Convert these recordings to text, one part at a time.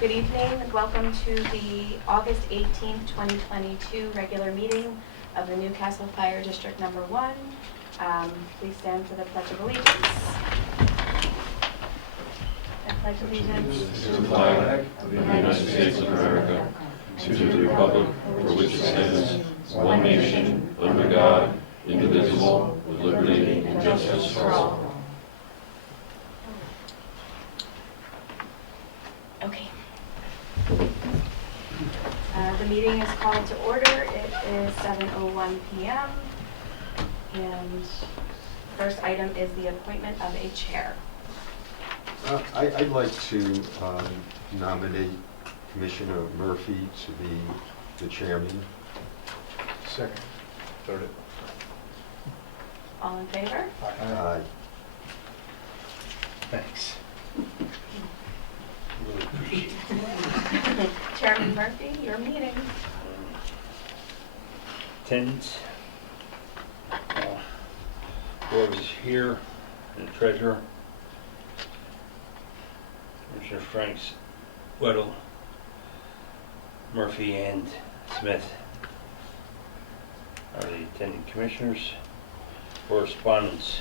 Good evening. Welcome to the August 18th, 2022 regular meeting of the Newcastle Fire District Number 1. Please stand for the Pledge of Allegiance. I pledge allegiance to the flag of the United States of America, to the republic for which it stands, one nation, under God, indivisible, with liberty and justice for all. Okay. The meeting is called to order. It is 7:01 p.m. And first item is the appointment of a chair. I'd like to nominate Commissioner Murphy to be the chairman. Second. Third. All in favor? Aye. Thanks. Chairman Murphy, your meeting. Attendance. Board is here, and the treasurer. Commissioner Franks, Weddle, Murphy, and Smith are the attending commissioners. Correspondence.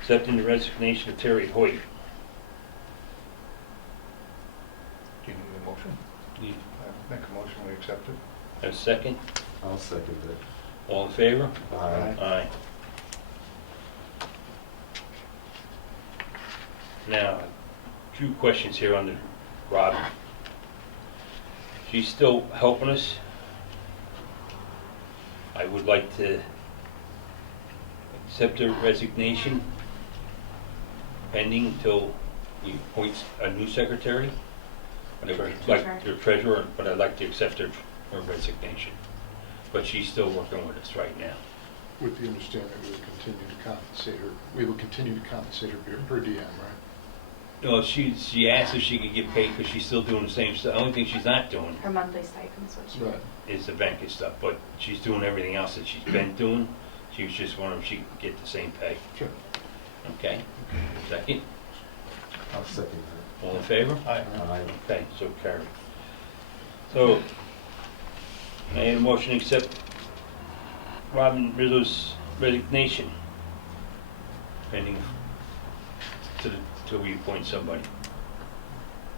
Accepting the resignation of Terry Hoyt. Do you need a motion? You I make a motion, we accept it. have a second? I'll second it. All in favor? Aye. Aye. Now, a few questions here on the Robin. She's still helping us. I would like to accept her resignation pending until he appoints a new secretary. But I would like the treasurer, but I'd like to accept her resignation. But she's still working with us right now. With the understanding that we will continue to compensate her, we will continue to compensate her per diem, right? No, she asked if she could get paid because she's still doing the same stuff. The only thing she's not doing Her monthly stipend is what she Right. is the banking stuff, but she's doing everything else that she's been doing. She was just wondering if she could get the same pay. Sure. Okay? Second? I'll second All in favor? Aye. that. Aye. Okay, so carried. So, I need a motion to accept Robin Rizzo's resignation pending till we appoint somebody.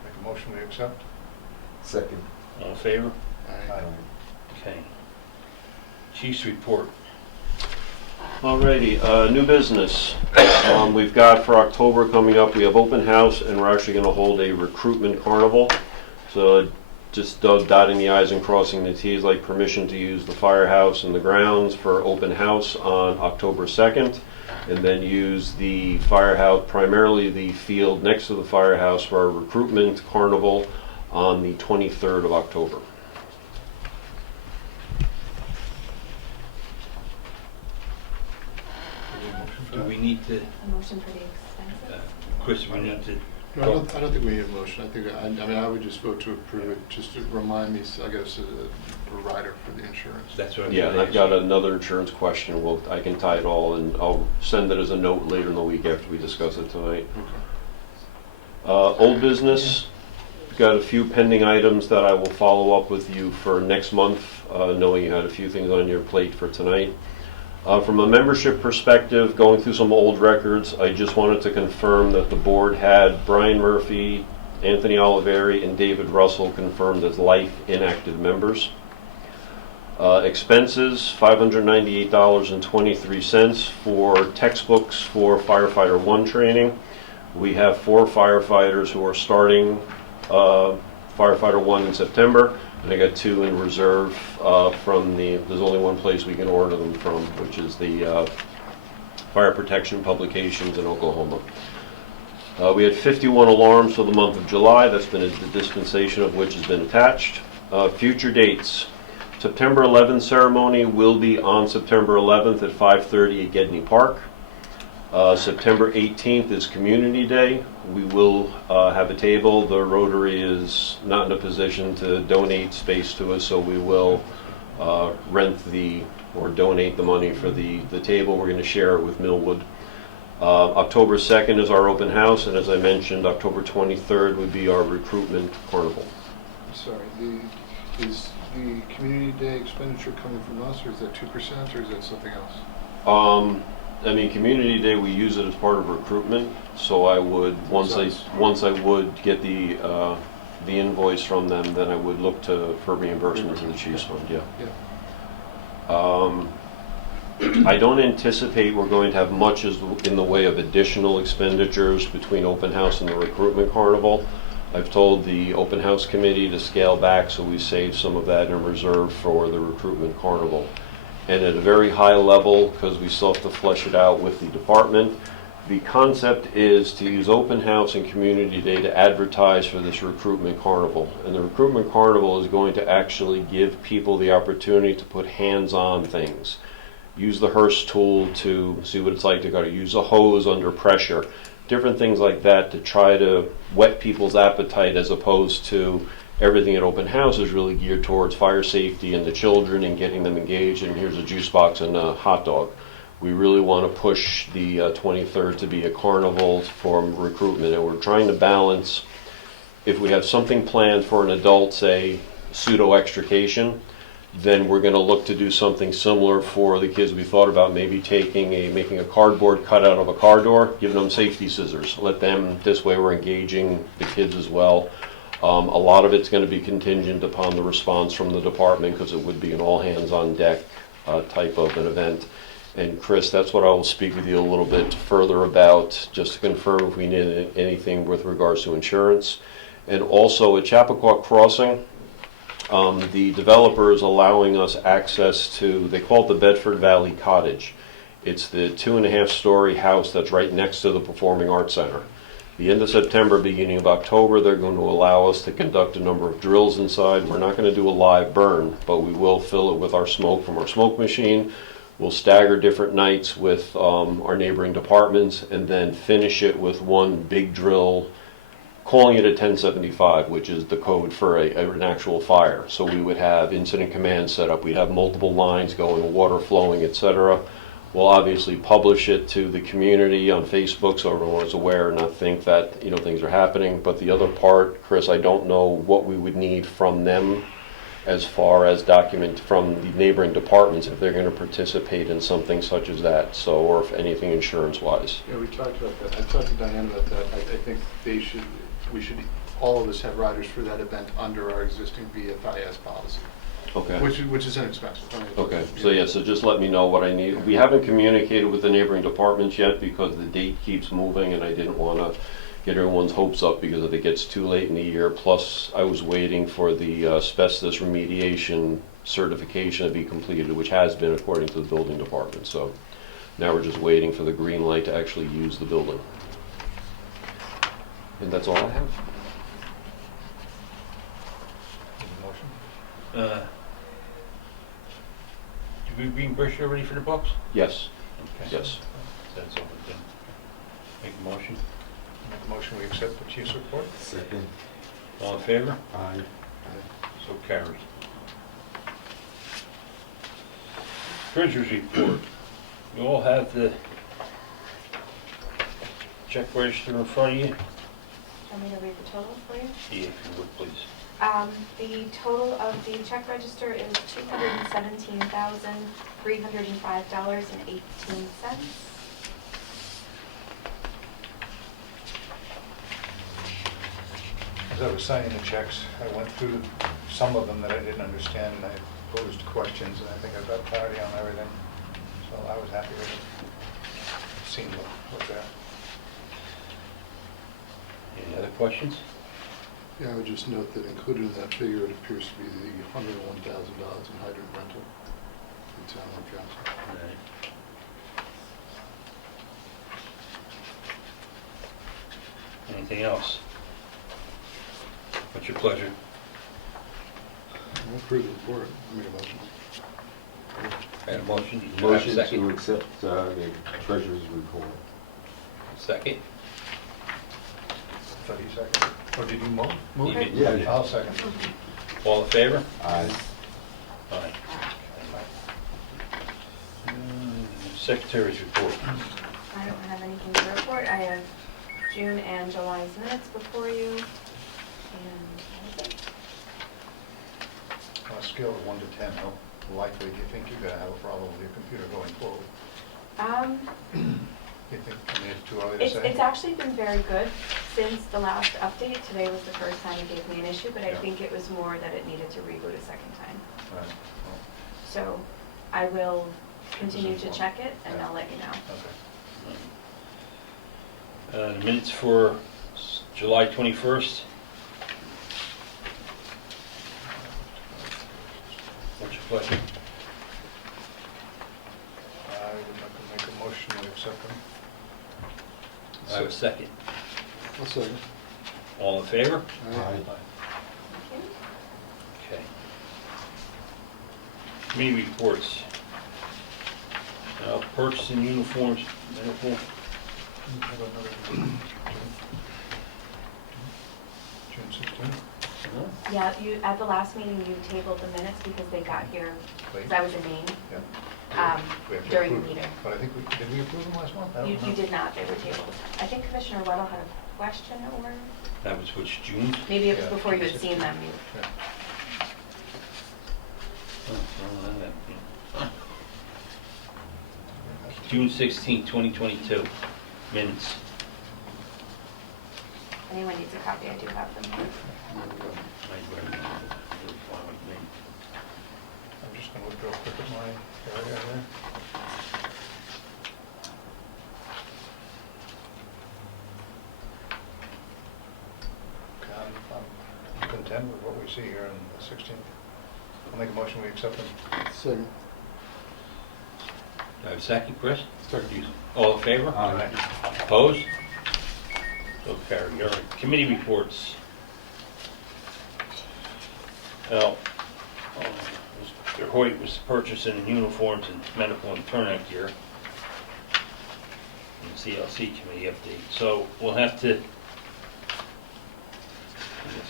Make a motion, we accept. Second. All in favor? Aye. Okay. Chief's report. Alrighty, new business. We've got for October coming up, we have open house and we're actually going to hold a recruitment carnival. So just dotting the i's and crossing the t's, like permission to use the firehouse and the grounds for open house on October 2nd. And then use the firehouse, primarily the field next to the firehouse, for our recruitment carnival on the 23rd of October. Do we need to, A motion for the expenses. Chris, we need to, No, I don't think we need a motion. I think, I mean, I would just vote to approve it, just to remind me, I guess, a rider for the insurance. that's what I'm Yeah, and gonna I've got ask you. another insurance question. I can tie it all, and I'll send it as a note later in the week after we discuss it tonight. Okay. Old business, got a few pending items that I will follow up with you for next month, knowing you had a few things on your plate for tonight. From a membership perspective, going through some old records, I just wanted to confirm that the board had Brian Murphy, Anthony Oliveri, and David Russell confirmed as life inactive members. Expenses, $598.23 for textbooks for Firefighter 1 training. We have 4 firefighters who are starting Firefighter 1 in September, and I got 2 in reserve there's only one place we can order them from, which is the Fire Protection Publications in Oklahoma. We had 51 alarms for the month of July. That's been the dispensation of which has been attached. Future dates. September 11th ceremony will be on September 11th at 5:30 at Gedney Park. September 18th is Community Day. We will have a table. The Rotary is not in a position to donate space to us, so we will rent or donate the money for the table. We're going to share it with Millwood. October 2nd is our open house, and as I mentioned, October 23rd would be our recruitment carnival. Sorry, is the community day expenditure coming from us, or is that 2%, or is that something else? I mean, Community Day, we use it as part of recruitment, so I would, once I would get the invoice from them, then I would look for reimbursement to the Chiefs Fund, yeah. Yeah. I don't anticipate we're going to have much in the way of additional expenditures between open house and the recruitment carnival. I've told the open house committee to scale back, so we save some of that in reserve for the recruitment carnival. And at a very high level, because we still have to flesh it out with the department, the concept is to use open house and community day to advertise for this recruitment carnival. And the recruitment carnival is going to actually give people the opportunity to put hands-on things. Use the Hearst tool to see what it's like to go to use a hose under pressure. Different things like that to try to whet people's appetite, as opposed to everything at open house is really geared towards fire safety and the children and getting them engaged, and here's a juice box and a hot dog. We really want to push the 23rd to be a carnival for recruitment, and we're trying to balance, if we have something planned for an adult, say pseudo-extrication, then we're going to look to do something similar for the kids. We thought about maybe making a cardboard cutout of a car door, giving them safety scissors. Let them, this way we're engaging the kids as well. A lot of it's going to be contingent upon the response from the department, because it would be an all hands on deck type of an event. And Chris, that's what I will speak with you a little bit further about, just to confirm if we need anything with regards to insurance. And also at Chappaqua Crossing, the developer is allowing us access to, they call it the Bedford Valley Cottage. It's the 2.5-story house that's right next to the Performing Arts Center. The end of September, beginning of October, they're going to allow us to conduct a number of drills inside. We're not going to do a live burn, but we will fill it with our smoke from our smoke machine. We'll stagger different nights with our neighboring departments, and then finish it with one big drill, calling it a 1075, which is the code for an actual fire. So we would have incident command set up. We'd have multiple lines going, water flowing, etc. We'll obviously publish it to the community on Facebook so everyone is aware and not think that things are happening. But the other part, Chris, I don't know what we would need from them as far as document from the neighboring departments if they're going to participate in something such as that. So, or if anything insurance-wise. Yeah, we talked about that. I talked to Diane about that. I think we should all of us have riders for that event under our existing VFIS policy. Okay. Which is inexpensive. Okay, so just let me know what I need. We haven't communicated with the neighboring departments yet because the date keeps moving, and I didn't want to get everyone's hopes up because if it gets too late in the year. Plus, I was waiting for the asbestos remediation certification to be completed, which has been according to the building department. So now we're just waiting for the green light to actually use the building. And that's all I have. Did we reimburse you already for the books? Yes. Okay. Yes. That's all we've done. Make a motion. Make a motion, we accept the chief's report. Second. All in favor? Aye. So carried. Treasurer's report. You all have the check register in front of you? Want me to read the total for you? Yeah, if you would, please. The total of the check register is $217,305.18. As I was signing the checks, I went through some of them that I didn't understand, and I posed questions, and I think I got clarity on everything. So I was happy with it. Seeing what there. Any other questions? Yeah, I would just note that included in that figure, it appears to be the $101,000 in hydrant rental in town of Johnson. All right. Anything else? What's your pleasure? I'll approve the report. Make a motion. Got a motion? Do you have a Motion second? to accept the treasurer's report. Second? I thought you seconded. Oh, did you move? You did. Yeah. I'll second. All in favor? Aye. Aye. Secretary's report. I don't have anything to report. I have June and July's minutes before you, and that's it. On a scale of 1 to 10, how likely do you think you're going to have a problem with your computer going forward? You think, I mean, it's too early to say? It's actually been very good since the last update. Today was the first time it gave me an issue, but I Yeah. think it was more that it needed to reboot a second time. Right, well, So I will continue to informed. check it, and Yeah. I'll let you know. okay. The minutes for July 21st. What's your pleasure? I would like to make a motion to accept them. I have a second. I'll second. All in favor? Aye. Thank you. Okay. Committee reports. Purchasing uniforms, medical. How about another June 16? Yeah, you, at the last meeting, you tabled the minutes because they got here, because I was in Maine, Yeah. We have to during the approve- meeting. But I think, did we approve them last month? I don't You know. did not, they were tabled. I think Commissioner Weddle had a question, or That was which, June? maybe it was Yeah, before you had June seen them. 16. Yeah. June 16, 2022, minutes. If anyone needs a copy, I do have them. I'm just going to look real quick at my area here. Okay, I'm content with what we see here on the 16th. I'll make a motion, we accept them. Second. Do I have a second, Chris? Second. All in favor? Aye. Opposed? So carried. All right, committee reports. Now, Mr. Hoyt was purchasing uniforms and medical and turnout gear. And CLC committee update. So we'll have to,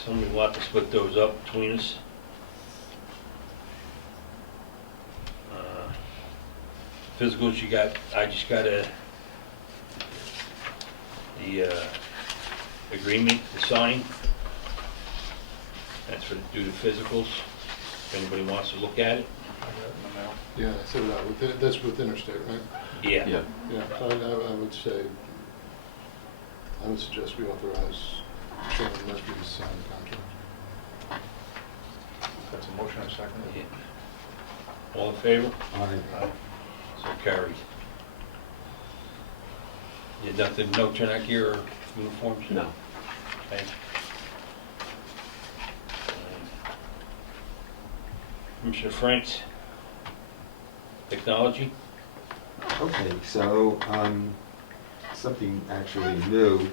somebody will have to split those up between us. Physicals, you got, I just got the agreement to sign. That's for, do the physicals, if anybody wants to look at it. I got it in the mail. Yeah, so that's with Interstate, right? Yeah. Yeah. Yeah, I would say, I would suggest we authorize Chairman Murphy to sign the contract. That's a motion, I second it. Yeah. All in favor? Aye. So carried. You nothing, no turnout gear or uniforms? No. Okay. Commissioner Franks, technology? Okay, so, something actually new.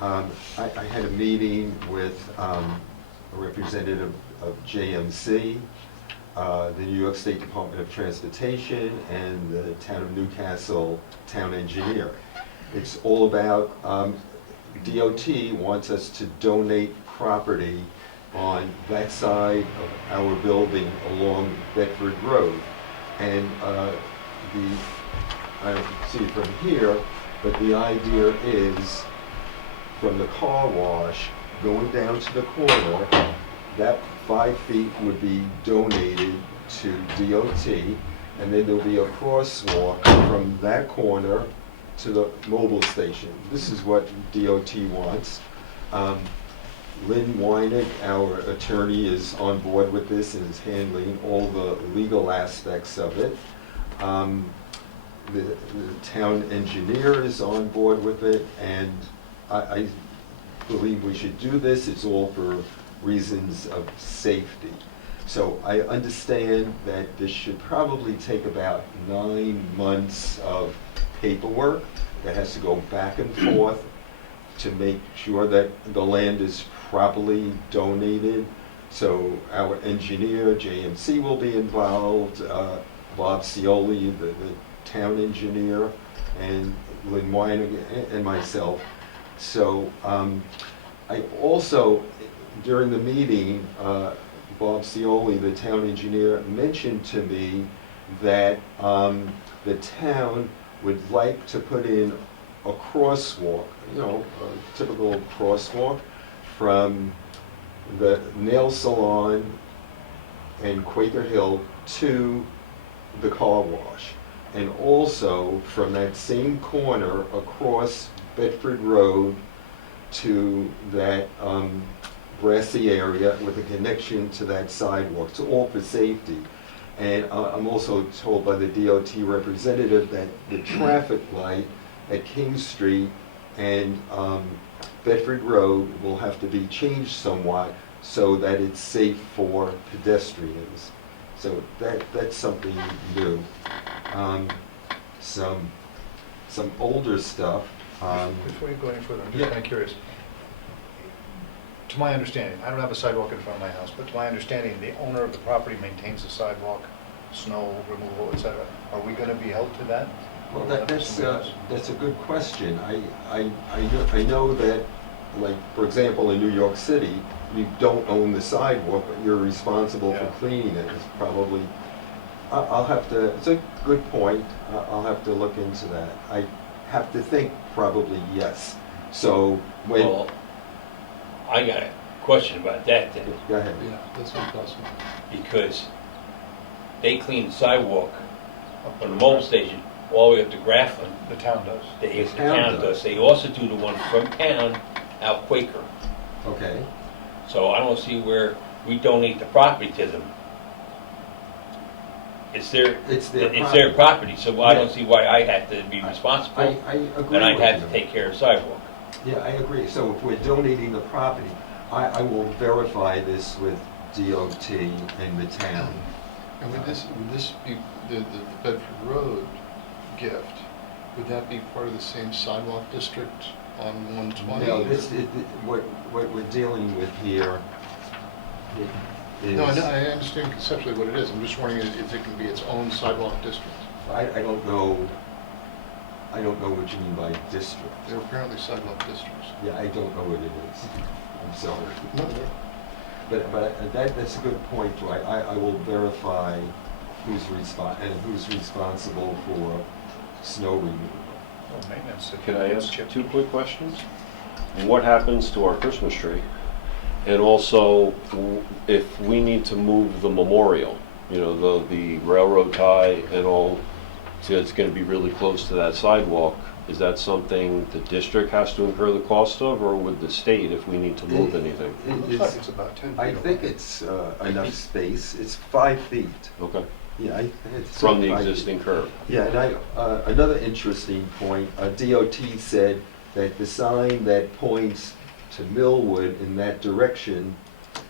I had a meeting with a representative of JMC, the New York State Department of Transportation, and the Town of Newcastle Town Engineer. It's all about, DOT wants us to donate property on that side of our building along Bedford Road. And I don't see it from here, but the idea is from the car wash going down to the corner, that 5 feet would be donated to DOT, and then there'll be a crosswalk from that corner to the mobile station. This is what DOT wants. Lynn Weinig, our attorney, is on board with this and is handling all the legal aspects of it. The town engineer is on board with it, and I believe we should do this. It's all for reasons of safety. So I understand that this should probably take about 9 months of paperwork that has to go back and forth to make sure that the land is properly donated. So our engineer, JMC, will be involved, Bob Cioli, the town engineer, and Lynn Weinig and myself. So I also, during the meeting, Bob Cioli, the town engineer, mentioned to me that the town would like to put in a crosswalk, a typical crosswalk from the nail salon and Quaker Hill to the car wash. And also from that same corner across Bedford Road to that grassy area with a connection to that sidewalk. It's all for safety. And I'm also told by the DOT representative that the traffic light at King Street and Bedford Road will have to be changed somewhat so that it's safe for pedestrians. So that's something new. Some older stuff. Before you go any further, I'm just Yeah. kind of curious. To my understanding, I don't have a sidewalk in front of my house, but to my understanding, the owner of the property maintains the sidewalk, snow removal, et cetera. Are we going to be held to that? Well, Or will that be somebody else? that's a good question. I know that, like, for example, in New York City, you don't own the sidewalk, but you're responsible for Yeah. cleaning it. It's probably, I'll have to, it's a good point. I'll have to look into that. I have to think probably yes. So when, Well, I got a question about that then, go ahead. Yeah, that's impossible. because they clean the sidewalk from the mobile station all the way up to Grafflin. The town does. The The town town does. does. They also do the one from town out Quaker. Okay. So I don't see where we donate the property to them. It's their, It's their it's their property, so I don't Yeah. see why I have to be responsible. I agree And I'd with have you. to take care of the sidewalk. Yeah, I agree. So if we're donating the property, I will verify this with DOT and the town. And would this be, the Bedford Road gift, would that be part of the same sidewalk district on 120? No, what we're dealing with here is. No, I know, I understand conceptually what it is. I'm just wondering if it can be its own sidewalk district. I don't know what you mean by district. They're apparently sidewalk districts. Yeah, I don't know what it is. I'm sorry. No, they're- But that's a good point, Joy. I will verify who's responsible for snow removal. Oh, maintenance. Can I ask Chip. 2 quick questions? What happens to our Christmas tree? And also, if we need to move the memorial, the railroad tie and all, so it's going to be really close to that sidewalk, is that something the district has to incur the cost of, or would the state if we need to move anything? It Looks is- like it's about 10 feet. I think it's enough space. It's 5 feet. Okay, Yeah, it's from the 5 feet. existing curb? Yeah, and another interesting point, DOT said that the sign that points to Millwood in that direction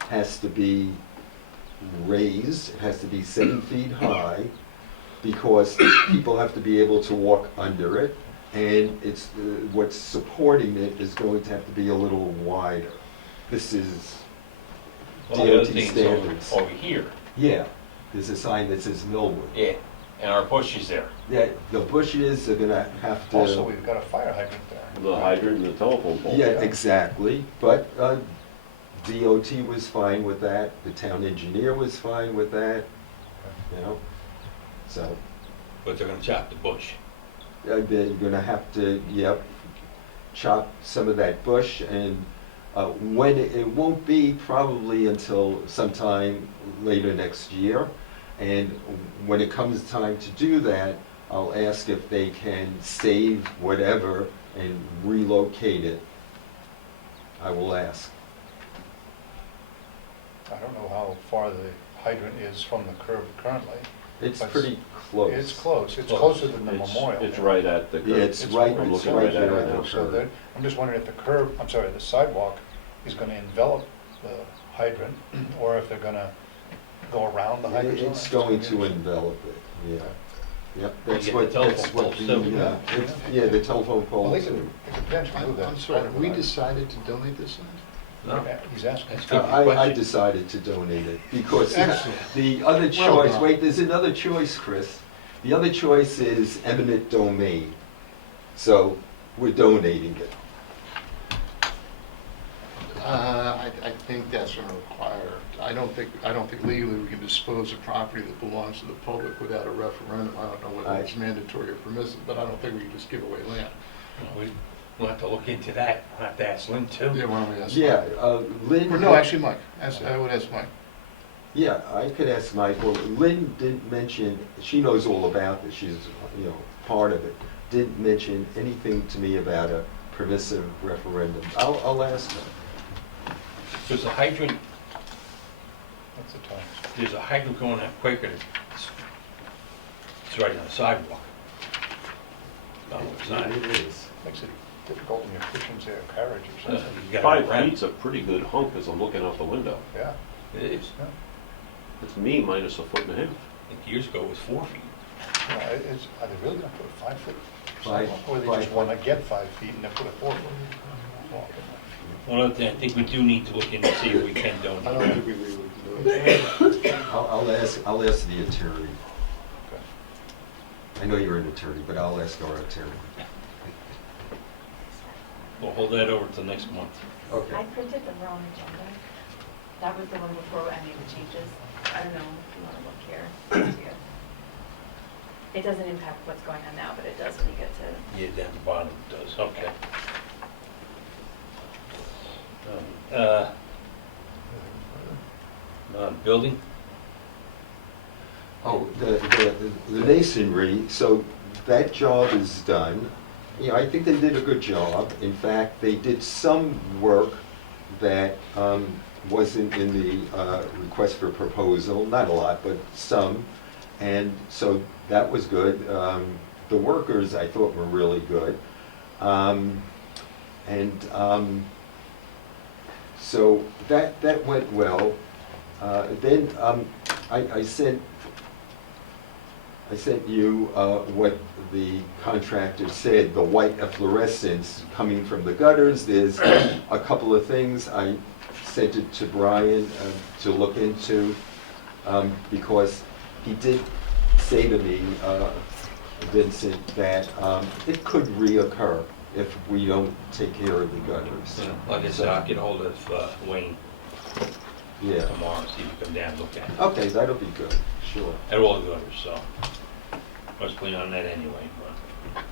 has to be raised, it has to be 7 feet high, because people have to be able to walk under it, and it's, what's supporting it is going to have to be a little wider. This is Well, the other DOT thing's standards. over here, Yeah, there's a sign that says Millwood. yeah, and our bush is there. Yeah, the bushes are gonna have to. Also, we've got a fire hydrant there. The hydrant and the telephone pole? Yeah, exactly, but DOT was fine with that, the town engineer was fine with that, so But they're gonna chop the bush. they're gonna have to, chop some of that bush, and when it won't be probably until sometime later next year, and when it comes time to do that, I'll ask if they can save whatever and relocate it. I will ask. I don't know how far the hydrant is from the curb currently. It's But pretty close. It's close. It's Close. closer than the It's- memorial. It's right at the curb. Yeah, it's right, I'm it's looking right right at there it on now. the So curb. I'm just wondering if the sidewalk is going to envelop the hydrant, or if they're going to go around the hydrant. It's going to envelop it, yeah. Yep, that's get what, the telephone that's what poles the, too. yeah, the telephone Well, pole they too. could potentially move that. I'm sorry, part of we the decided to donate this sign? hydrant. He's asking. That's good. I decided to donate it because Excellent. the other Well choice, done. wait, there's another choice, Chris. The other choice is eminent domain. So we're donating it. I think that's going to require, I don't think legally we can dispose of property that belongs to the public without a referendum. I don't know whether it's mandatory or permissive, but I don't think we can just give away land. Well, we'll have to look into that. I'll have to ask Lynn too. Yeah, why don't we ask? Yeah, Lynn. Or no, actually, Mike. I would ask Mike. Yeah, I could ask Michael. Lynn didn't mention, she knows all about this, she's, part of it. Didn't mention anything to me about a permissive referendum. I'll ask her. There's a hydrant, That's the time. there's a hydrant going at Quaker. It's right on the sidewalk. No, it's not. It is. Makes it difficult in your efficiency of carriage or You something. gotta 5 run. feet's a pretty good hunk as I'm looking out the window. Yeah. It is. Yeah. It's me minus a foot and a half. I think years ago it was 4 feet. Yeah, are they really gonna put a 5 foot Five- sidewalk? Or they 5 just foot. wanna get 5 feet and then put a 4 foot walk in One other thing, I think we do need to look into see if we can I don't donate. think we legally can do it. I'll ask the attorney. Okay. I know you're an attorney, but I'll ask our attorney. We'll hold that over till next month. Okay. I printed the wrong agenda. That was the one before any of the changes. I don't know if you want to look here. It doesn't impact what's going on now, but it does when you get to, Yeah, down the bottom it does, okay. Building? Oh, the masonry, so that job is done. I think they did a good job. In fact, they did some work that wasn't in the request for proposal, not a lot, but some. And so that was good. The workers, I thought, were really good. So that went well. Then I sent you what the contractor said, the white efflorescence coming from the gutters. There's a couple of things. I sent it to Brian to look into because he did say to me, Vincent, that it could reoccur if we don't take care of the gutters. Like I said, I'll get hold of Wayne Yeah. tomorrow, see if he come down and look at it. Okay, that'll be good, sure. At all the others, so. I was planning on that anyway, but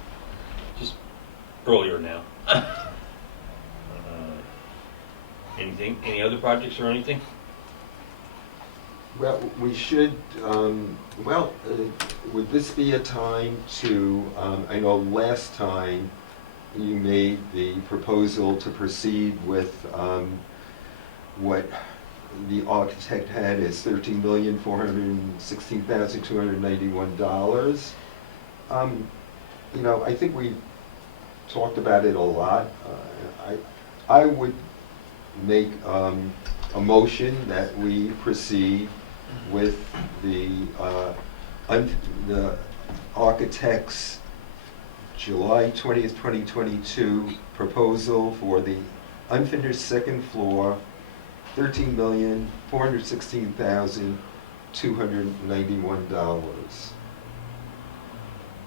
just earlier now. Anything, any other projects or anything? Well, we should, would this be a time to, I know last time you made the proposal to proceed with what the architect had as $13,416,291. I think we talked about it a lot. I would make a motion that we proceed with the architect's July 20th, 2022 proposal for the unfinished second floor, $13,416,291.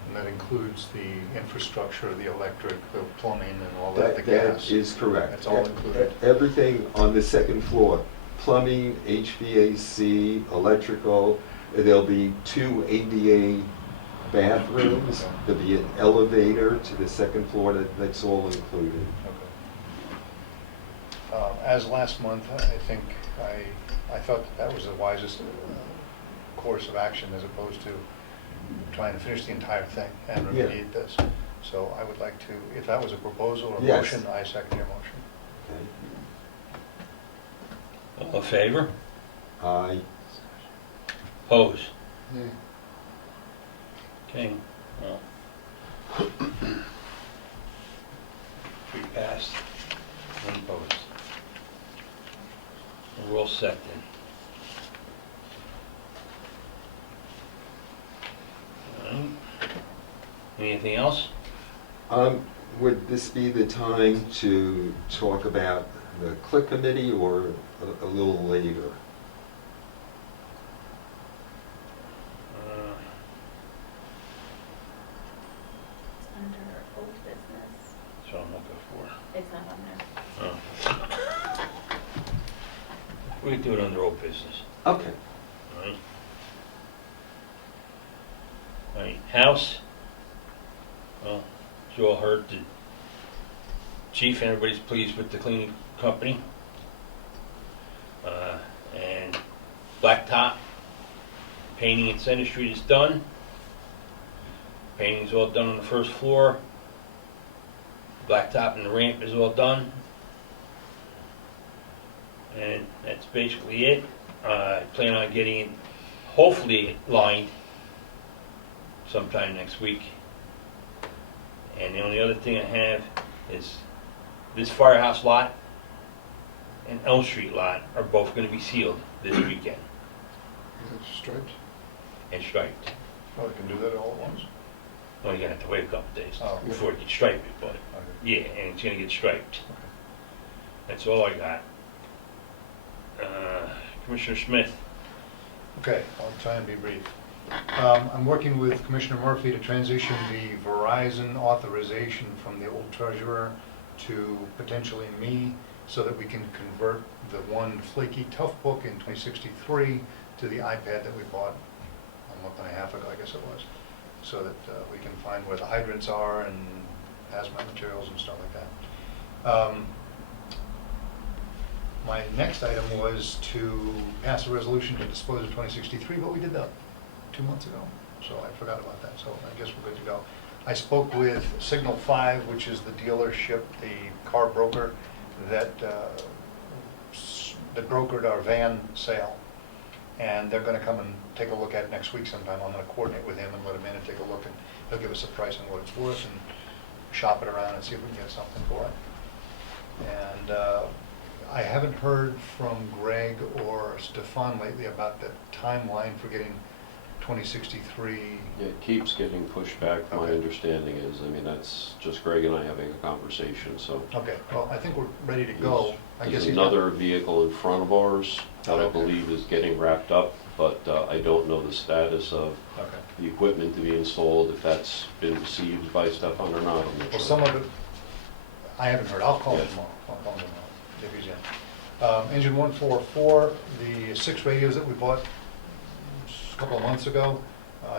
And that includes the infrastructure, the electric, the plumbing and all that, the gas. That is correct. That's all included. Everything on the second floor, plumbing, HVAC, electrical. There'll be 2 ADA bathrooms. There'll be an elevator to the second floor. That's all included. Okay. As last month, I think I thought that was the wisest course of action as opposed to trying to finish the entire thing and Yeah. remediate this. So I would like to, if that was a proposal or Yes. motion, I second your motion. Okay. All in favor? Aye. Opposed? Yeah. Okay. Well. We passed. None opposed. We're all set then. All right. Anything else? Would this be the time to talk about the CLIC committee or a little later? it's under old business. So I'm looking for. It's not on there. Oh. We can do it under old business. Okay. All right. All right, house. Well, as you all heard, the chief and everybody's pleased with the cleaning company. And blacktop, painting in Center Street is done. Painting's all done on the first floor. Blacktop and the ramp is all done. And that's basically it. I plan on getting it, hopefully, lined sometime next week. And the only other thing I have is this firehouse lot and Elm Street lot are both going to be sealed this weekend Striped? and striped. Oh, we can do that all at once? Well, you're going to have to wait a couple days Oh. before you can stripe it, but Okay. yeah, and it's going to get striped. Okay. That's all I got. Commissioner Smith. Okay, I'll try and be brief. I'm working with Commissioner Murphy to transition the Verizon authorization from the old treasurer to potentially me, so that we can convert the one flaky tough book in 2063 to the iPad that we bought a month and a half ago, I guess it was, so that we can find where the hydrants are and hazmat materials and stuff like that. My next item was to pass a resolution to dispose of 2063, but we did that 2 months ago, so I forgot about that, so I guess we're good to go. I spoke with Signal 5, which is the dealership, the car broker that brokered our van sale, and they're going to come and take a look at it next week sometime. I'm going to coordinate with him and let him in and take a look, and he'll give us a price on what it's worth and shop it around and see if we can get something for it. And I haven't heard from Greg or Stefan lately about the timeline for getting 2063. Yeah, it keeps getting pushed back, my Okay. understanding is. I mean, that's just Greg and I having a conversation, so. Okay, well, I think we're ready to go. I guess There's he's got- another vehicle in front of ours that I Okay. believe is getting wrapped up, but I don't know the status of Okay. the equipment to be installed, if that's been received by Stefan or not. I'm not Well, sure. some of it, I haven't heard. I'll call him Yeah. tomorrow. I'll call him tomorrow if he's in. Engine 144, the 6 radios that we bought a couple of months ago,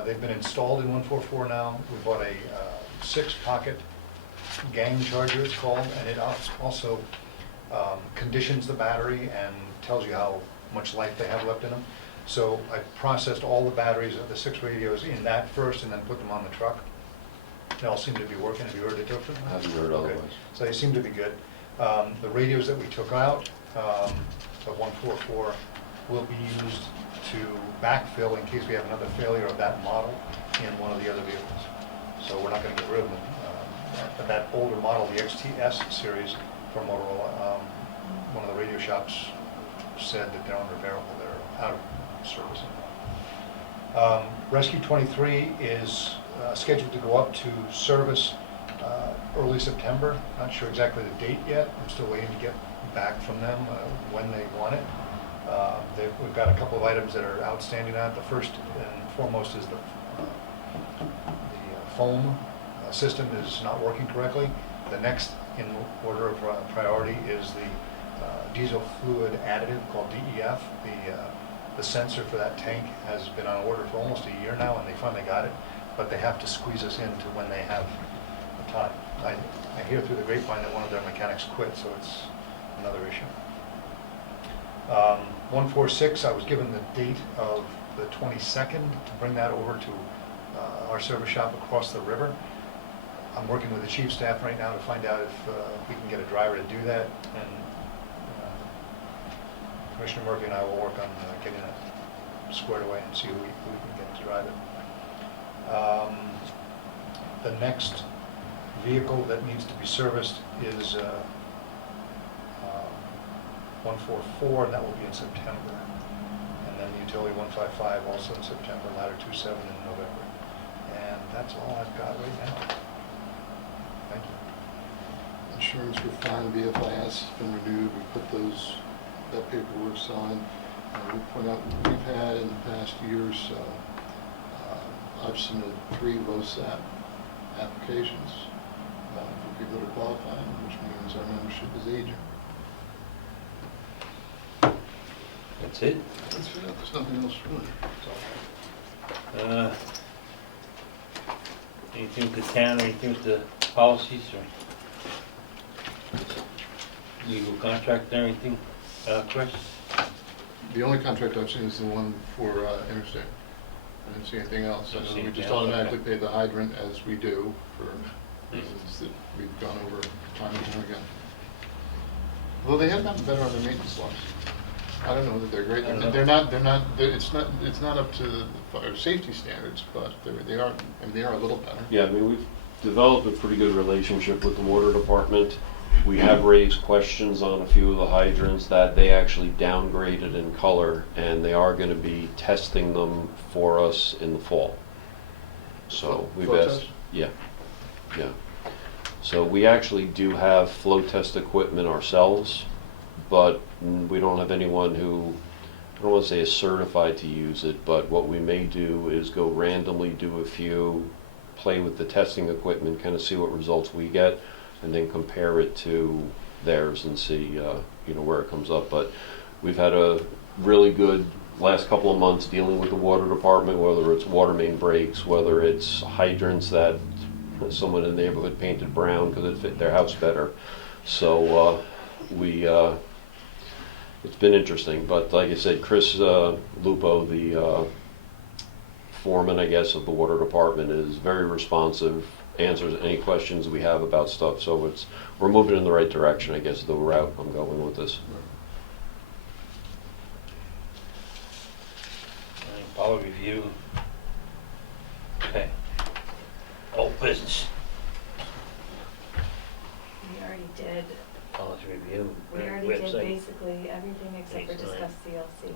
they've been installed in 144 now. We bought a 6-pocket gang charger, it's called, and it also conditions the battery and tells you how much life they have left in them. So I processed all the batteries of the 6 radios in that first and then put them on the truck. They all seem to be working. Have you heard the difference? I haven't heard Okay. otherwise. So they seem to be good. The radios that we took out of 144 will be used to backfill in case we have another failure of that model in one of the other vehicles. So we're not going to get rid of them. But that older model, the XTS series from Motorola, one of the radio shops said that they're unrepairable. They're out of service. Rescue 23 is scheduled to go up to service early September. Not sure exactly the date yet. I'm still waiting to get back from them when they want it. We've got a couple of items that are outstanding on it. The first and foremost is the foam system is not working correctly. The next in order of priority is the diesel fluid additive called DEF. The sensor for that tank has been on order for almost a year now, and they finally got it, but they have to squeeze us into when they have the time. I hear through the grapevine that one of their mechanics quit, so it's another issue. 146, I was given the date of the 22nd to bring that over to our service shop across the river. I'm working with the chief staff right now to find out if we can get a driver to do that, and Commissioner Murphy and I will work on getting it squared away and see who we can get to drive it. The next vehicle that needs to be serviced is 144, and that will be in September. And then utility 155 also in September, ladder 27 in November. And that's all I've got right now. Thank you. Insurance, we're fine, BFIS has been renewed, we put that paperwork signed. We point out, we've had in the past year or so, I've submitted 3 LoSAP applications for people that are qualifying, which means our membership is aging. That's it? That's it, there's nothing else really. Anything with the town, or anything with the policies, or legal contract, or anything, Chris? The only contract I've seen is the one for interstate. I didn't see anything else. Don't see We anything just else, automatically okay. pay the hydrant as we do for reasons that we've gone over time and time again. Well, they have gotten better on their maintenance laws. I don't know that they're great. I don't know. It's not up to the fire safety standards, but they are a little better. Yeah, I mean, we've developed a pretty good relationship with the water department. We have raised questions on a few of the hydrants that they actually downgraded in color, and they are gonna be testing them for us in the fall. So we've Flow asked. test? Yeah, yeah. So we actually do have flow test equipment ourselves, but we don't have anyone who, I don't want to say is certified to use it, but what we may do is go randomly do a few, play with the testing equipment, kind of see what results we get, and then compare it to theirs and see, where it comes up. But we've had a really good last couple of months dealing with the water department, whether it's water main breaks, whether it's hydrants that someone in the neighborhood painted brown because it fit their house better. So it's been interesting, but like I said, Chris Lupo, the foreman, I guess, of the water department, is very responsive, answers any questions we have about stuff. So we're moving in the right direction, I guess, is the route I'm going with this. Power review. Okay. Old business. We already did, Policy review. we already did Website. basically everything except for Excellent. discuss CLC.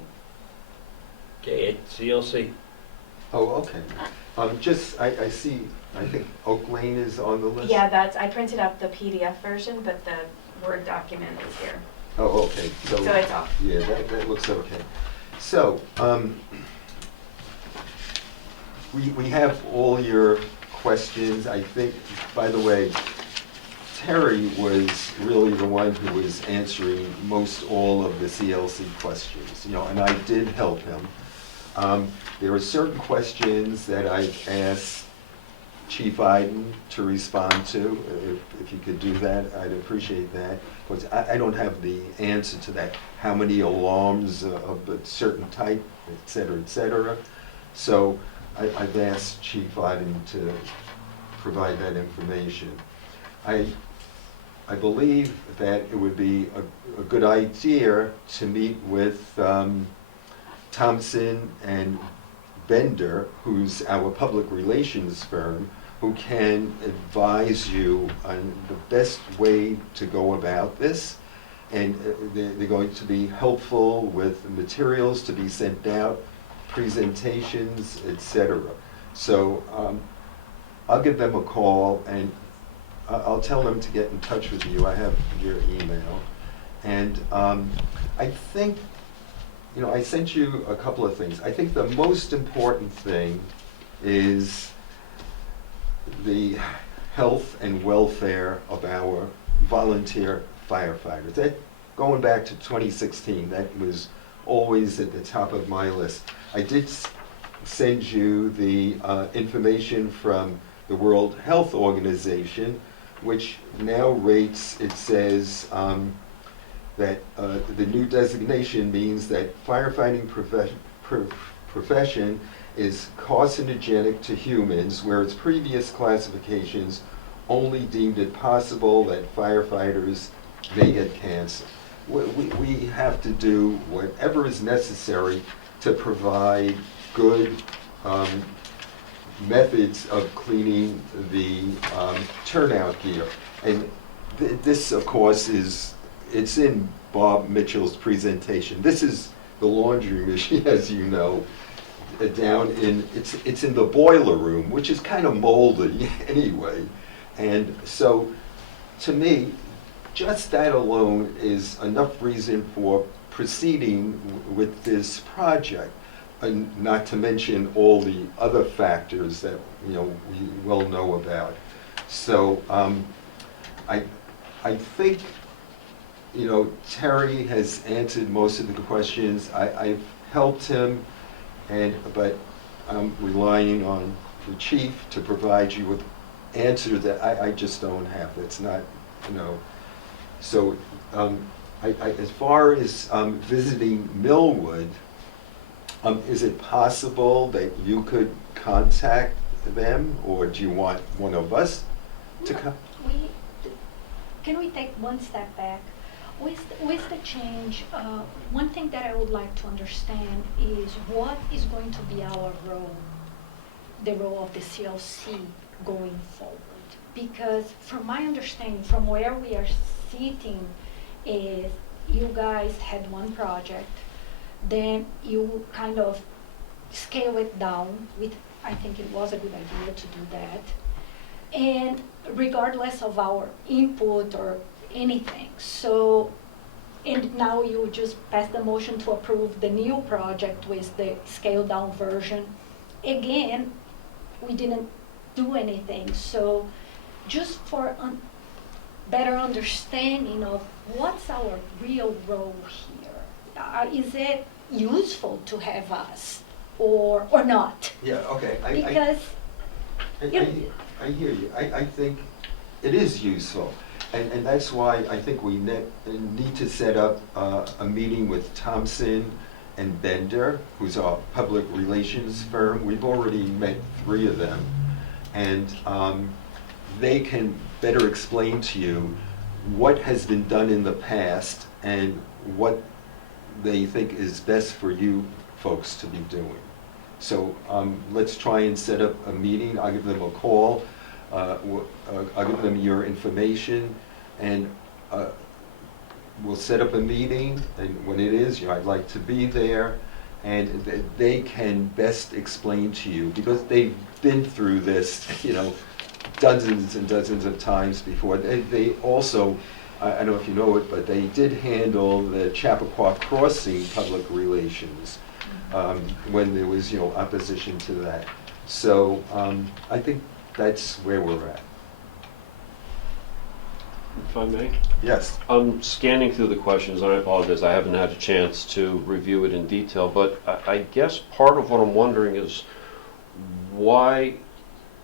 Okay, Ed, CLC. Oh, okay. I see, I think Oak Lane is on the list? Yeah, I printed up the PDF version, but the Word document is here. Oh, okay. So it's off. Yeah, that looks okay. So, we have all your questions. I think, by the way, Terry was really the one who was answering most all of the CLC questions, and I did help him. There are certain questions that I've asked Chief Iden to respond to. If you could do that, I'd appreciate that, because I don't have the answer to that. How many alarms of a certain type, et cetera, et cetera. So I've asked Chief Iden to provide that information. I believe that it would be a good idea to meet with Thompson and Bender, who's our public relations firm, who can advise you on the best way to go about this. And they're going to be helpful with materials to be sent out, presentations, etc. So I'll give them a call and I'll tell them to get in touch with you. I have your email. And I think, I sent you a couple of things. I think the most important thing is the health and welfare of our volunteer firefighters. That, going back to 2016, that was always at the top of my list. I did send you the information from the World Health Organization, which now rates, it says that the new designation means that firefighting profession is carcinogenic to humans, whereas previous classifications only deemed it possible that firefighters may get cancer. We have to do whatever is necessary to provide good methods of cleaning the turnout gear. And this, of course, it's in Bob Mitchell's presentation. This is the laundry machine, as you know, down in, it's in the boiler room, which is kind of moldy anyway. And so, to me, just that alone is enough reason for proceeding with this project, and not to mention all the other factors that we well know about. So I think Terry has answered most of the questions. I've helped him, but I'm relying on the chief to provide you with answers that I just don't have. It's not, So, as far as visiting Millwood, is it possible that you could contact them, or do you want one of us to come? Can we take one step back? With the change, one thing that I would like to understand is what is going to be our role, the role of the CLC going forward. Because from my understanding, from where we are sitting, is you guys had one project, then you kind of scale it down with, I think it was a good idea to do that. And regardless of our input or anything. So, and now you just pass the motion to approve the new project with the scaled down version. Again, we didn't do anything. So just for better understanding of what's our real role here. Is it useful to have us or not? Yeah, okay. Because I hear you. I think it is useful. And that's why I think we need to set up a meeting with Thompson and Bender, who's our public relations firm. We've already met 3 of them. And they can better explain to you what has been done in the past and what they think is best for you folks to be doing. So let's try and set up a meeting. I'll give them a call. I'll give them your information, and we'll set up a meeting, and when it is, I'd like to be there, and they can best explain to you, because they've been through this, dozens and dozens of times before. They also, I don't know if you know it, but they did handle the Chappaqua Crossing public relations when there was, opposition to that. So I think that's where we're at. If I may? Yes. I'm scanning through the questions, and I apologize, I haven't had a chance to review it in detail, but I guess part of what I'm wondering is why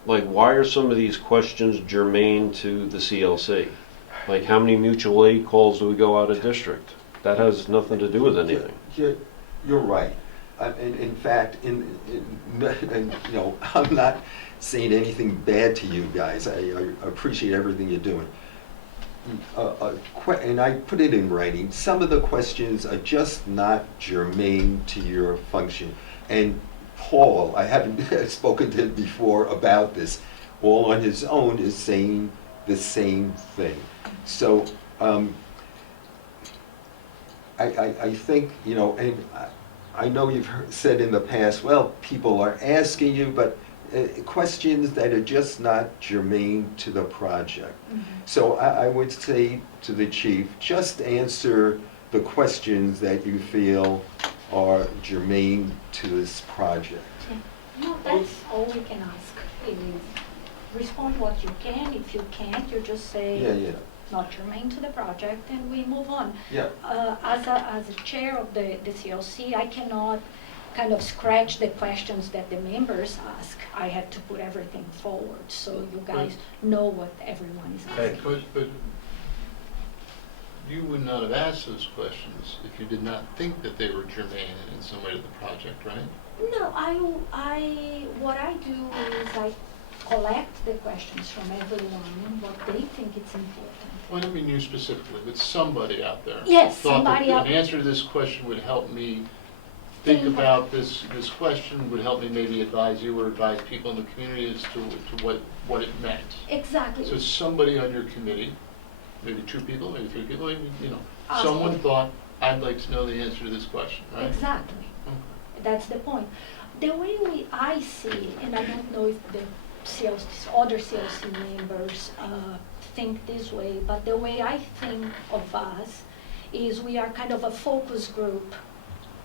are some of these questions germane to the CLC? Like, how many mutual aid calls do we go out of district? That has nothing to do with anything. You're right. In fact, I'm not saying anything bad to you guys. I appreciate everything you're doing. And I put it in writing. Some of the questions are just not germane to your function. And Paul, I haven't spoken to him before about this, all on his own is saying the same thing. So I think, and I know you've said in the past, well, people are asking you, but questions that are just not germane to the project. Mm-hmm. So I would say to the chief, just answer the questions that you feel are germane to this project. No, that's all we can ask. Is respond what you can. If you can't, you just say not germane to the project, and we move on. Yeah. As a chair of the CLC, I cannot kind of scratch the questions that the members ask. I have to put everything forward so you guys know what everyone is asking. But you would not have asked those questions if you did not think that they were germane in some way to the project, right? No, what I do is I collect the questions from everyone, what they think it's important. Well, I don't mean you specifically, but somebody out there. Yes, thought somebody that out an answer to this question would help me think about this question, would help me maybe advise you or advise people in the community as to what it meant. Exactly. So somebody on your committee, maybe 2 people, maybe 3 people, maybe, Awesome. someone thought, I'd like to know the answer to this question, right? Exactly. Okay. That's the point. The way I see, and I don't know if the other CLC members think this way, but the way I think of us is we are kind of a focus group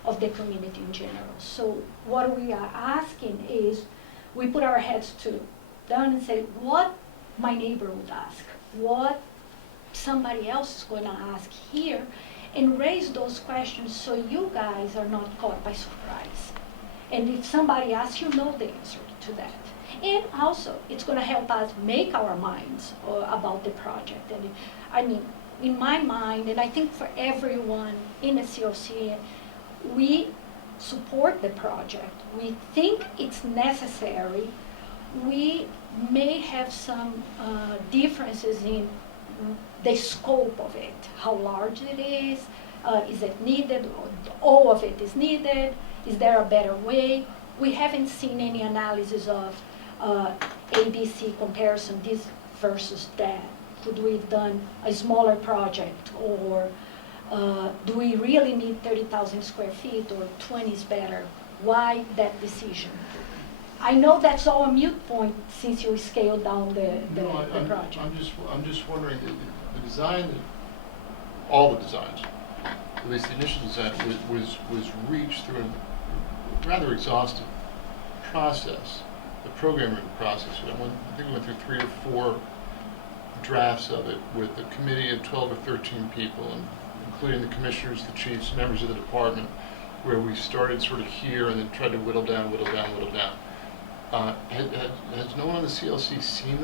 of the community in general. So what we are asking is, we put our heads down and say, what my neighbor would ask, what somebody else is going to ask here, and raise those questions so you guys are not caught by surprise. And if somebody asks, you know the answer to that. And also, it's going to help us make our minds about the project. And I mean, in my mind, and I think for everyone in the COC, we support the project. We think it's necessary. We may have some differences in the scope of it, how large it is it needed, all of it is needed, is there a better way? We haven't seen any analysis of ABC comparison, this versus that. Could we have done a smaller project, or do we really need 30,000 square feet, or 20 is better? Why that decision? I know that's all a moot point since you scaled down the project. I'm just wondering, the design, all the designs, at least the initial design, was reached through a rather exhaustive process, the programming process. I think we went through 3 or 4 drafts of it with a committee of 12 or 13 people, and including the commissioners, the chiefs, members of the department, where we started sort of here and then tried to whittle down. Has no one on the CLC seen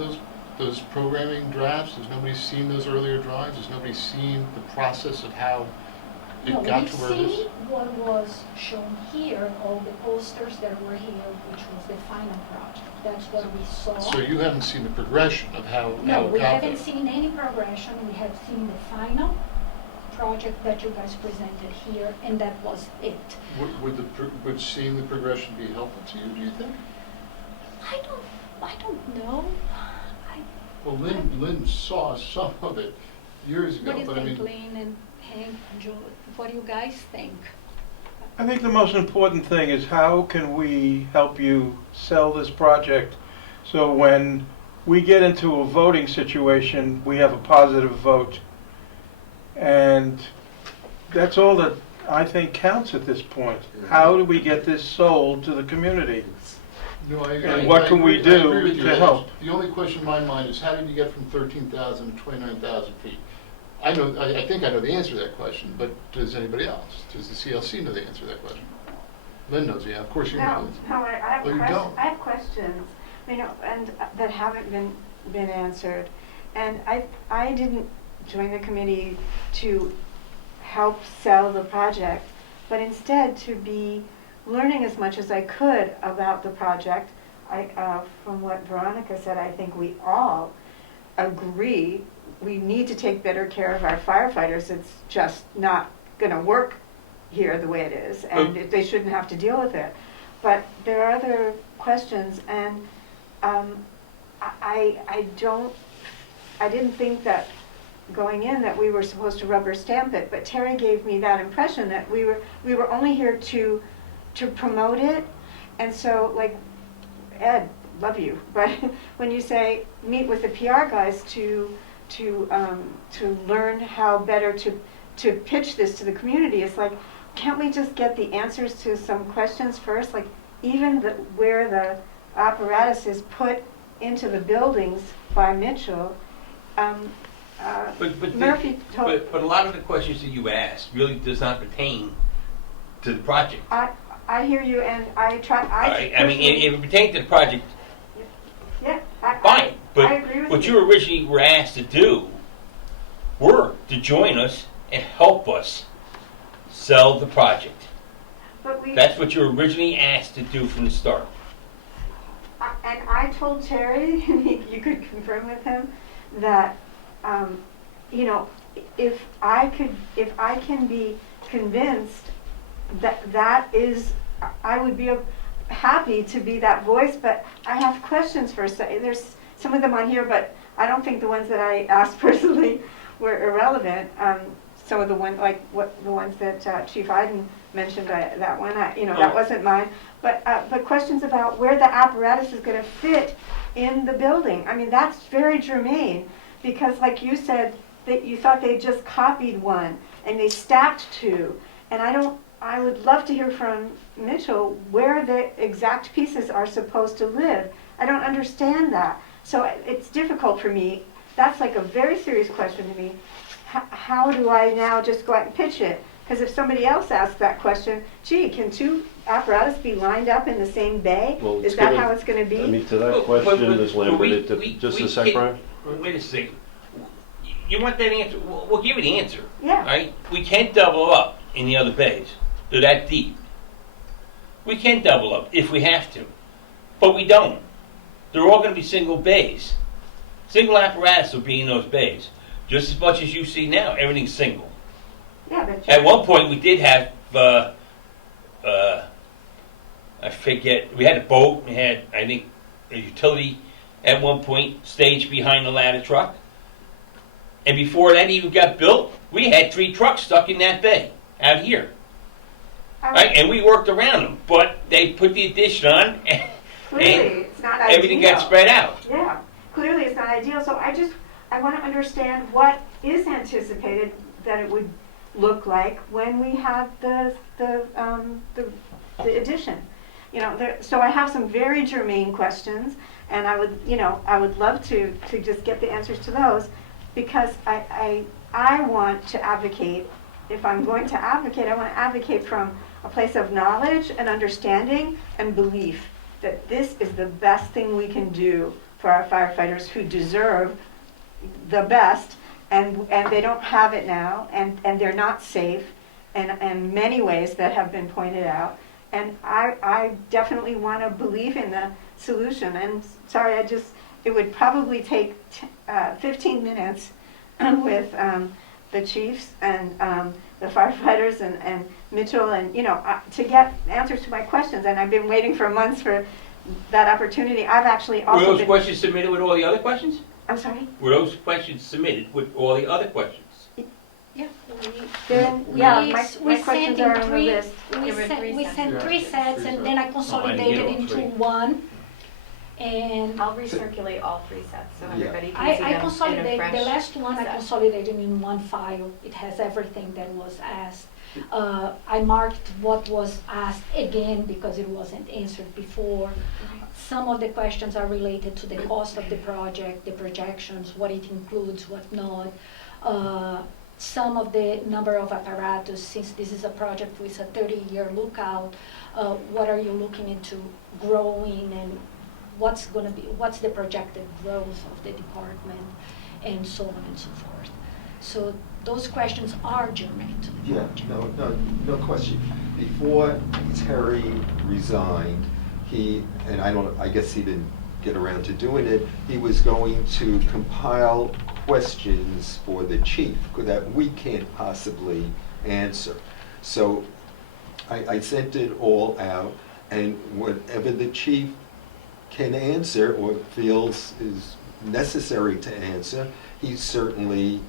those programming drafts? Has nobody seen those earlier drawings? Has nobody seen the process of how it got to where it is? No, we've seen what was shown here, all the posters that were here, which was the final project. That's what we saw. So you haven't seen the progression of how No, it we got haven't there? seen any progression. We have seen the final project that you guys presented here, and that was it. Would seeing the progression be helpful to you, do you think? I don't know. Well, Lynn saw some of it years ago, What do you but I think, mean, Lynn and Hank, Joe? What do you guys think? I think the most important thing is how can we help you sell this project so when we get into a voting situation, we have a positive vote. And that's all that I think counts at this point. How do we get this sold to the community? no, I And what can we agree do with you. to help? The only question in my mind is, how did you get from 13,000 to 29,000 feet? I think I know the answer to that question, but does anybody else? Does the CLC know the answer to that question? Lynn knows, yeah, of course you know. No, I have Oh, you questions. don't? I have questions, and that haven't been answered. And I didn't join the committee to help sell the project, but instead to be learning as much as I could about the project. From what Veronica said, I think we all agree we need to take better care of our firefighters. It's just not going to work here the way it is, and they shouldn't have to deal with it. But there are other questions, and I didn't think that going in that we were supposed to rubber stamp it, but Terry gave me that impression that we were only here to promote it. And so, like, Ed, love you, but when you say meet with the PR guys to learn how better to pitch this to the community, it's like, can't we just get the answers to some questions first? Like, even where the apparatus is put into the buildings by Mitchell, Murphy told... But a lot of the questions that you asked really does not pertain to the project. I hear you, and I try... I mean, if it pertained to the project, yeah, fine. But I agree with what you. you originally were asked to do were to join us and help us sell the project. But That's what you were originally asked to do from the start. And I told Terry, and you could confirm with him, that if I can be convinced that is, I would be happy to be that voice. But I have questions first. There's some of them on here, but I don't think the ones that I asked personally were irrelevant. Some of the ones, the ones that Chief Iden mentioned, that one, that wasn't mine. But questions about where the apparatus is going to fit in the building. I mean, that's very germane, because like you said, that you thought they just copied one and they stacked 2. And I would love to hear from Mitchell where the exact pieces are supposed to live. I don't understand that. So it's difficult for me that's like a very serious question to me. How do I now just go out and pitch it? Because if somebody else asks that question, gee, can two apparatus be lined up in the same bay? Well, it's Is that gonna- how it's gonna be? I mean, to that But- question, but- Ms. but Lambert, we- just we a sec, can- Brian. Wait a second. You want that answer? We'll give you the answer. Yeah. Right? We can't double up in the other bays. They're that deep. We can double up if we have to, but we don't. They're all going to be single bays. Single apparatus will be in those bays. Just as much as you see now, everything's single. Yeah, but At one point, we did have, I forget, we had a boat, we had, I think, a utility at one point staged behind the ladder truck. And before that even got built, we had 3 trucks stuck in that bay out here. Right? And we worked around them, but they put the addition on and Clearly, it's not ideal. everything got spread out. Yeah, clearly it's not ideal, so I want to understand what is anticipated that it would look like when we have the addition. You know, so I have some very germane questions, and I would love to just get the answers to those, because I want to advocate. If I'm going to advocate, I want to advocate from a place of knowledge and understanding and belief that this is the best thing we can do for our firefighters who deserve the best, and they don't have it now, and they're not safe in many ways that have been pointed out. And I definitely want to believe in the solution. And sorry, it would probably take 15 minutes with the chiefs and the firefighters and Mitchell, and to get answers to my questions. And I've been waiting for months for that opportunity. I've actually Were also those been. questions submitted with all the other questions? I'm sorry. Were those questions submitted with all the other questions? Yeah, My we questions sent are in on the three, list. we sent 3 sets, and then I I consolidated didn't get all into 3. one. And I'll recirculate all 3 sets so Yeah. everybody can see them I in a consolidated, fresh the last one I set. consolidated in one file. It has everything that was asked. I marked what was asked again because it wasn't answered before. Some of the questions are related to the cost of the project, the projections, what it includes, what not. Some of the number of apparatus, since this is a project with a 30-year lookout, what are you looking into growing, and what's the projected growth of the department, and so on and so forth. So those questions are germane to the Yeah, project. no question. Before Terry resigned, I guess he didn't get around to doing it, he was going to compile questions for the chief that we can't possibly answer. So I sent it all out, and whatever the chief can answer or feels is necessary to answer, he certainly,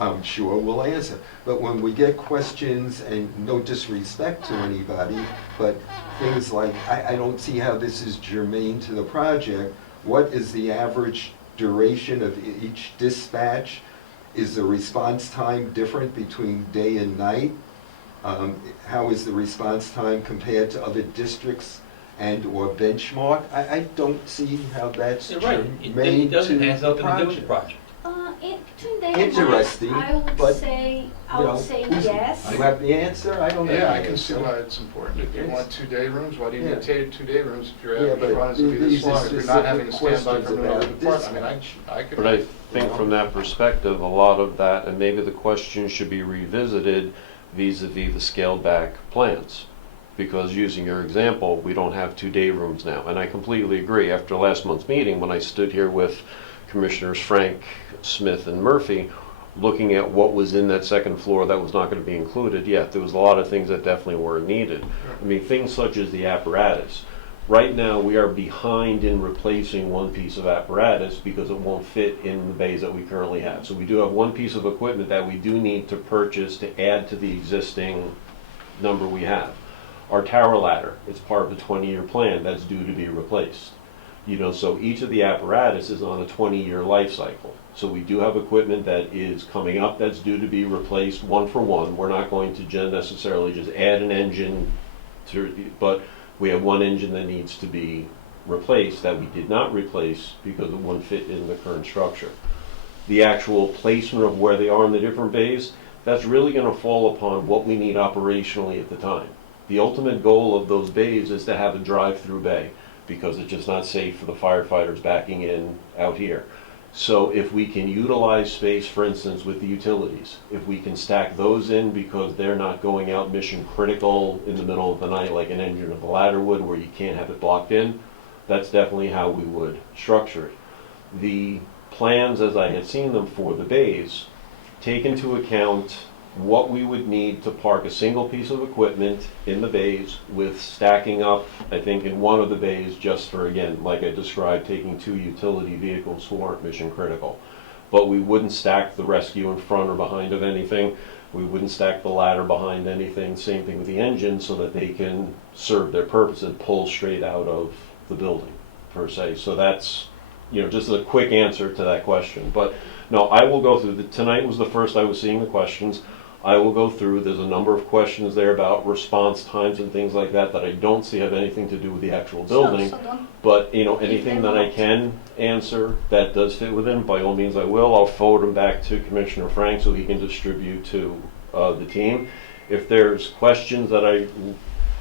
I'm sure, will answer. But when we get questions, and no disrespect to anybody, but things like, I don't see how this is germane to the project. What is the average duration of each dispatch? Is the response time different between day and night? How is the response time compared to other districts and/or benchmark? I don't see how that's You're right. germane It doesn't to have the nothing to do with the project. project. Between day and night, Interesting, I would but, say who's- yes. You have the answer? I don't know. Yeah, the I can see answer. why it's important. If you Yes. want 2-day rooms, why do you Yeah. need 2-day rooms if your Yeah, average but run is gonna be these this are long? If you're not having to stand by specific from another questions department, about I could. But I think from that perspective, a lot of that, and maybe the question should be revisited vis-à-vis the scaled-back plans. Because using your example, we don't have 2-day rooms now. And I completely agree. After last month's meeting, when I stood here with Commissioners Frank, Smith, and Murphy, looking at what was in that second floor that was not going to be included, yeah, there was a lot of things that definitely weren't needed. I mean, things such as the apparatus. Right now, we are behind in replacing one piece of apparatus because it won't fit in the bays that we currently have. So we do have one piece of equipment that we do need to purchase to add to the existing number we have. Our tower ladder, it's part of the 20-year plan that's due to be replaced. So each of the apparatus is on a 20-year life cycle. So we do have equipment that is coming up that's due to be replaced one for one. We're not going to necessarily just add an engine but we have one engine that needs to be replaced that we did not replace because it wouldn't fit in the current structure. The actual placement of where they are in the different bays, that's really gonna fall upon what we need operationally at the time. The ultimate goal of those bays is to have a drive-through bay, because it's just not safe for the firefighters backing in out here. So if we can utilize space, for instance, with the utilities, if we can stack those in because they're not going out mission critical in the middle of the night like an engine of a ladder would, where you can't have it blocked in, that's definitely how we would structure it. The plans, as I had seen them for the bays, take into account what we would need to park a single piece of equipment in the bays with stacking up, I think, in one of the bays just for, again, like I described, taking 2 utility vehicles who aren't mission critical. But we wouldn't stack the rescue in front or behind of anything. We wouldn't stack the ladder behind anything. Same thing with the engine, so that they can serve their purpose and pull straight out of the building, per se. So that's, just a quick answer to that question. But no, I will go through, tonight was the first I was seeing the questions. I will go through, there's a number of questions there about response times and things like that I don't see have anything to do with the actual building. So don't, But, anything that I can answer that does fit within, by all means I will. I'll forward them back to Commissioner Frank so he can distribute to the team. If there's questions that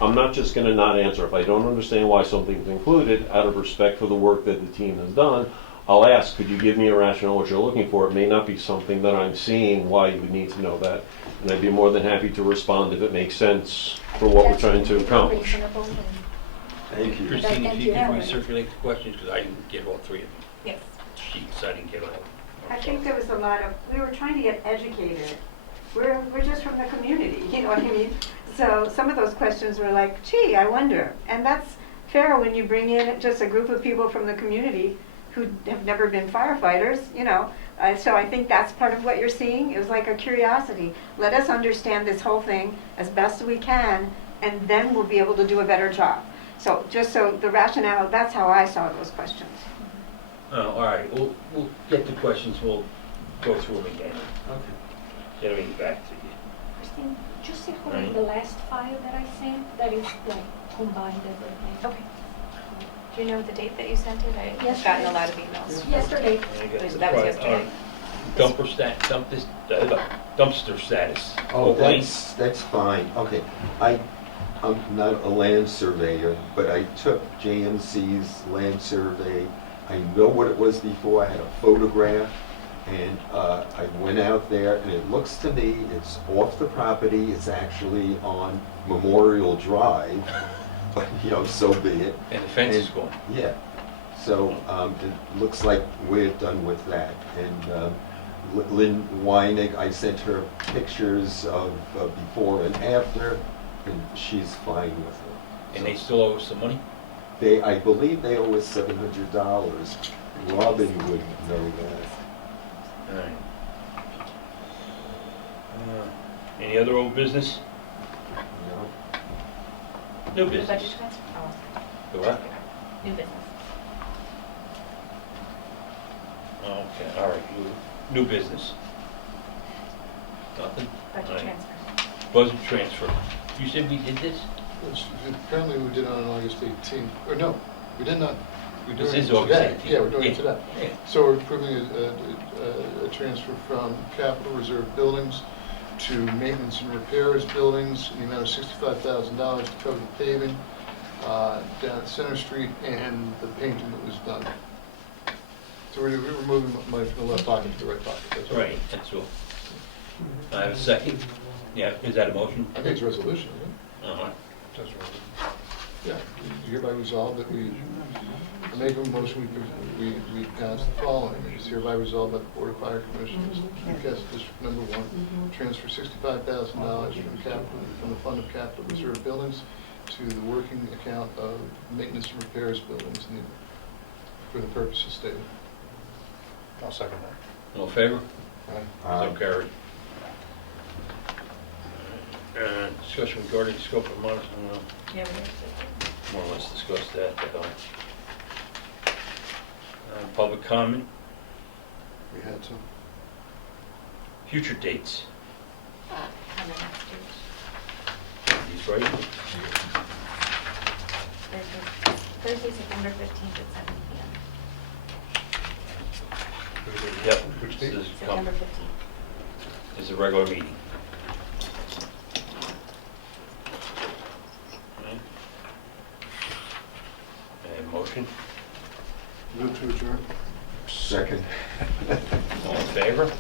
I'm not just gonna not answer. If I don't understand why something's included, out of respect for the work that the team has done, I'll ask, could you give me a rationale what you're looking for? It may not be something that I'm seeing why you would need to know that. And I'd be more than happy to respond if it makes sense for what we're trying to accomplish. reasonable and- Thank you. Christine, if Thank you you. could recirculate the questions, because I didn't get all 3 of them. Yes. Sheets, I didn't get all. I think there was a lot of, we were trying to get educated. We're just from the community, you know what I mean? So some of those questions were like, gee, I wonder. And that's fair when you bring in just a group of people from the community who have never been firefighters, So I think that's part of what you're seeing. It was like a curiosity. Let us understand this whole thing as best we can, and then we'll be able to do a better job. So just so the rationale, that's how I saw those questions. Oh, all right, we'll get the questions, we'll go through them again. Okay. Get everything back to you. Christine, just see what Right. the last file that I sent, that is like combined everything. Okay. Do you know the date that you sent it? I've Yesterday. gotten a lot of emails. Yesterday. I got the That was pri- yesterday. Dumpster status. Oh, Opening. that's fine. Okay. I'm not a land surveyor, but I took JMC's land survey. I know what it was before. I had a photograph, and I went out there, and it looks to me it's off the property. It's actually on Memorial Drive, but so be it. And the fence is gone. Yeah. So it looks like we're done with that. And Lynn Weinig, I sent her pictures of before and after, and she's fine with it. And they still owe us some money? I believe they owe us $700. Robin would know that. All right. Any other old business? New The business? budget transfer? Oh, The what? new business. Okay, all right, new business. Nothing? Budget All right. transfer. Budget transfer. You said we did this? Apparently we did it on August 18th, or no, we did not. We're This doing is it August today. 18th. Yeah, we're doing it Yeah. today. Yeah. So we're approving a transfer from capital reserve buildings to maintenance and repairs buildings in the amount of $65,000 to cover the paving down at Center Street and the painting that was done. So we're moving money from the left pocket to the right pocket. That's all. Right, that's all. I have a second. Yeah, is that a motion? I think it's a resolution, isn't Uh-huh. That's right. it? Yeah. Hereby resolved that I make a motion, we pass the following. It's hereby resolved by the Board of Fire Commissioners, Newcastle District Number 1, transfer $65,000 from the Fund of Capital Reserve Buildings to the working account of maintenance and repairs buildings for the purposes stated. I'll second that. All in favor? Aye. So carried. Discussion regarding scope of monitoring, Yeah, we have more or less discussed that. Public comment, We had some. future dates. to, on the next year's. These right? Thursday, September 15th at 7 p.m. Yep. Which This date? is September 15th. This is a regular meeting. And motion, Move to adjourn. Second. all in favor?